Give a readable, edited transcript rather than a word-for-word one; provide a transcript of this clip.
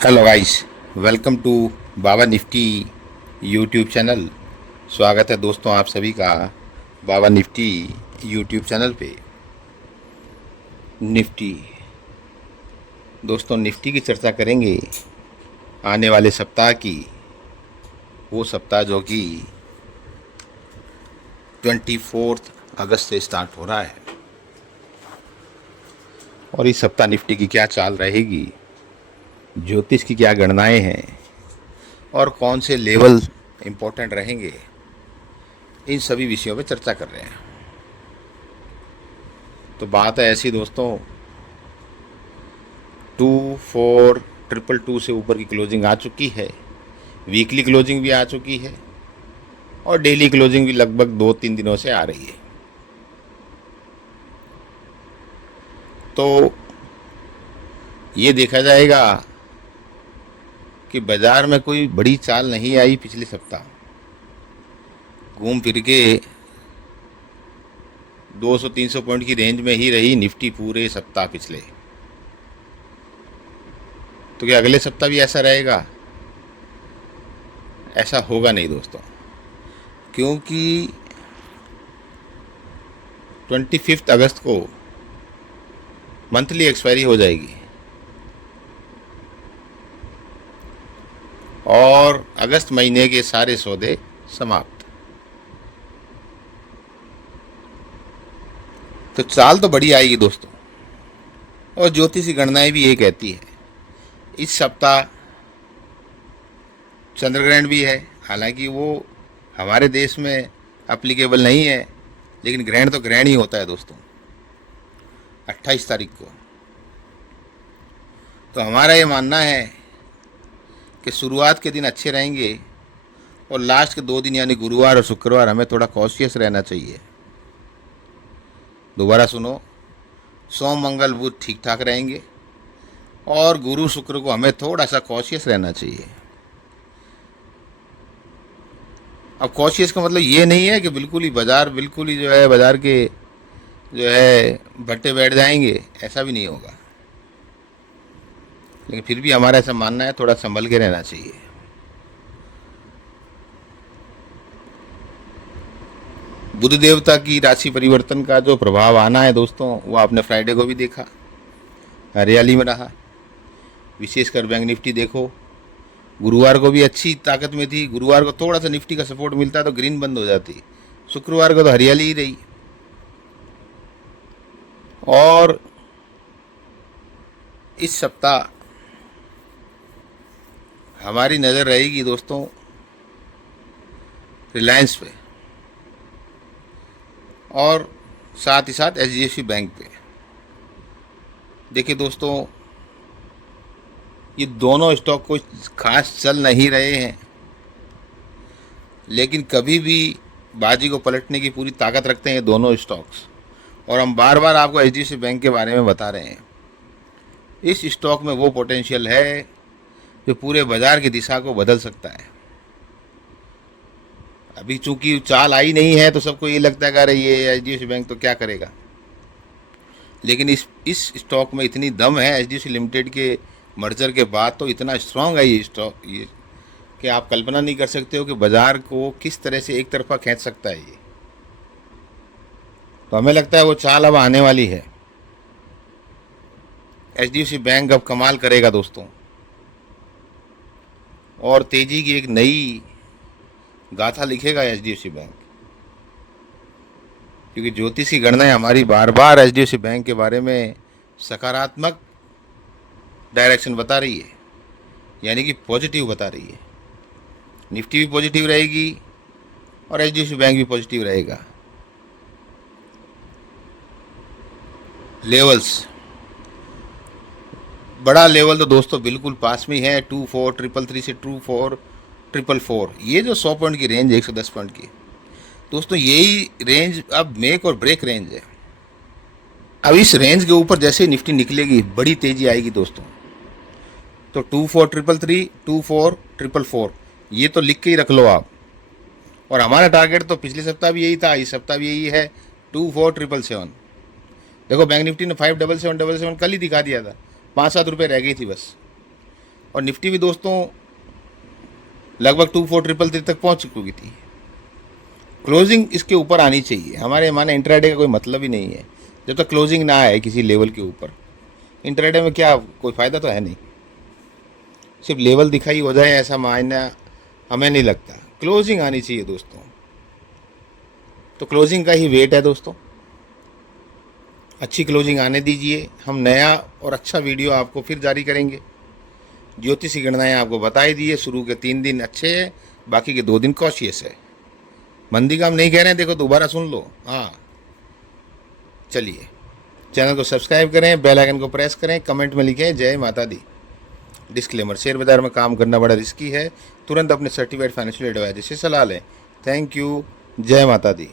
Hello guys, welcome to Baba Nifty YouTube channel. स्वागत है दोस्तों आप सभी का बाबा निफ्टी यूट्यूब चैनल पे। निफ्टी दोस्तों, निफ्टी की चर्चा करेंगे आने वाले सप्ताह की। वो सप्ताह जो कि 24 अगस्त से स्टार्ट हो रहा है, और इस सप्ताह निफ्टी की क्या चाल रहेगी, ज्योतिष की क्या गणनाएं हैं और कौन से लेवल इम्पोर्टेंट रहेंगे, इन सभी विषयों पे चर्चा कर रहे हैं। तो बात है ऐसी दोस्तों, 2422 से ऊपर की क्लोजिंग आ चुकी है, वीकली क्लोजिंग भी आ चुकी है और डेली क्लोजिंग भी लगभग 2-3 दिनों से आ रही है। तो ये देखा जाएगा कि बाजार में कोई बड़ी चाल नहीं आई पिछले सप्ताह। घूम फिर के 200-300 पॉइंट की रेंज में ही रही निफ्टी पूरे सप्ताह पिछले। तो क्या अगले सप्ताह भी ऐसा रहेगा? ऐसा होगा नहीं दोस्तों, क्योंकि 25 अगस्त को मंथली एक्सपायरी हो जाएगी और अगस्त महीने के सारे सौदे समाप्त। तो चाल तो बड़ी आएगी दोस्तों, और ज्योतिषी गणनाएं भी ये कहती है। इस सप्ताह चंद्र ग्रहण भी है, हालांकि वो हमारे देश में अप्लीकेबल नहीं है, लेकिन ग्रहण तो ग्रहण ही होता है दोस्तों 28 तारीख को। तो हमारा ये मानना है कि शुरुआत के दिन अच्छे रहेंगे और लास्ट के 2 दिन यानी गुरुवार और शुक्रवार हमें थोड़ा कॉशियस रहना चाहिए। दोबारा सुनो, सोम मंगल बुध ठीक ठाक रहेंगे और गुरु शुक्र को हमें थोड़ा सा कॉशियस रहना चाहिए। अब कॉशियस का मतलब ये नहीं है कि बिल्कुल ही बाजार बिल्कुल ही जो है बाजार के जो है भट्टे बैठ जाएंगे, ऐसा भी नहीं होगा। लेकिन फिर भी हमारा ऐसा मानना है थोड़ा संभल के रहना चाहिए। बुध देवता की राशि परिवर्तन का जो प्रभाव आना है दोस्तों, वो आपने फ्राइडे को भी देखा, हरियाली में रहा। विशेषकर बैंक निफ्टी देखो, गुरुवार को भी अच्छी ताकत में थी। गुरुवार को थोड़ा सा निफ्टी का सपोर्ट मिलता तो ग्रीन बंद हो जाती। शुक्रवार को तो हरियाली ही रही। और इस सप्ताह हमारी नज़र रहेगी दोस्तों रिलायंस पे और साथ ही साथ एचडीएफसी बैंक पे। देखिए दोस्तों, ये दोनों स्टॉक कोई खास चल नहीं रहे हैं, लेकिन कभी भी बाजी को पलटने की पूरी ताकत रखते हैं ये दोनों स्टॉक्स। और हम बार बार आपको एचडीएफसी बैंक के बारे में बता रहे हैं। इस स्टॉक में वो पोटेंशियल है जो पूरे बाजार की दिशा को बदल सकता है। अभी चूंकि चाल आई नहीं है तो सबको ये लगता है कि अरे ये एचडीएफसी बैंक तो क्या करेगा, लेकिन इस स्टॉक में इतनी दम है एचडीएफसी लिमिटेड के मर्जर के बाद। तो इतना स्ट्रांग है ये स्टॉक ये कि आप कल्पना नहीं कर सकते हो कि बाजार को किस तरह से एक तरफा खींच सकता है ये। तो हमें लगता है वो चाल अब आने वाली है। एचडीएफसी बैंक अब कमाल करेगा दोस्तों, और तेजी की एक नई गाथा लिखेगा एचडीएफसी बैंक, क्योंकि ज्योतिष की गणनाएं हमारी बार बार एचडीएफसी बैंक के बारे में सकारात्मक डायरेक्शन बता रही है, यानी कि पॉजिटिव बता रही है। निफ्टी भी पॉजिटिव रहेगी और एचडीएफसी बैंक भी पॉजिटिव रहेगा। लेवल्स, बड़ा लेवल तो दोस्तों बिल्कुल पास में है। 2433 से 24444, ये जो 100 पॉइंट की रेंज है, 110 पॉइंट की दोस्तों, यही रेंज अब मेक और ब्रेक रेंज है। अब इस रेंज के ऊपर जैसे निफ्टी निकलेगी बड़ी तेजी आएगी दोस्तों। तो 24333, 24444, ये तो लिख के ही रख लो आप। और हमारा टारगेट तो पिछले सप्ताह भी यही था, इस सप्ताह भी यही है, 24777। देखो बैंक निफ्टी ने 57777 कल ही दिखा दिया था, 5-7 रुपये रह गई थी बस। और निफ्टी भी दोस्तों लगभग 2433 तक पहुंच चुकी थी। क्लोजिंग इसके ऊपर आनी चाहिए। हमारे माने इंट्राडे का कोई मतलब ही नहीं है जब तक क्लोजिंग ना आए किसी लेवल के ऊपर। इंट्राडे में क्या कोई फ़ायदा तो है नहीं, सिर्फ लेवल दिखाई हो जाए ऐसा मायना हमें नहीं लगता। क्लोजिंग आनी चाहिए दोस्तों, तो क्लोजिंग का ही वेट है दोस्तों। अच्छी क्लोजिंग आने दीजिए, हम नया और अच्छा वीडियो आपको फिर जारी करेंगे। ज्योतिषी गणनाएं आपको बताई दी है। शुरू के 3 दिन अच्छे हैं, बाकी के 2 दिन कॉशियस है। मंदी का हम नहीं कह रहे हैं, देखो दोबारा सुन लो। हाँ चलिए, चैनल को सब्सक्राइब करें, बेल आइकन को प्रेस करें, कमेंट में लिखें जय माता दी। डिस्क्लेमर, शेयर बाजार में काम करना बड़ा रिस्की है, तुरंत अपने सर्टिफाइड फाइनेंशियल एडवाइजर से सलाह लें। थैंक यू, जय माता दी।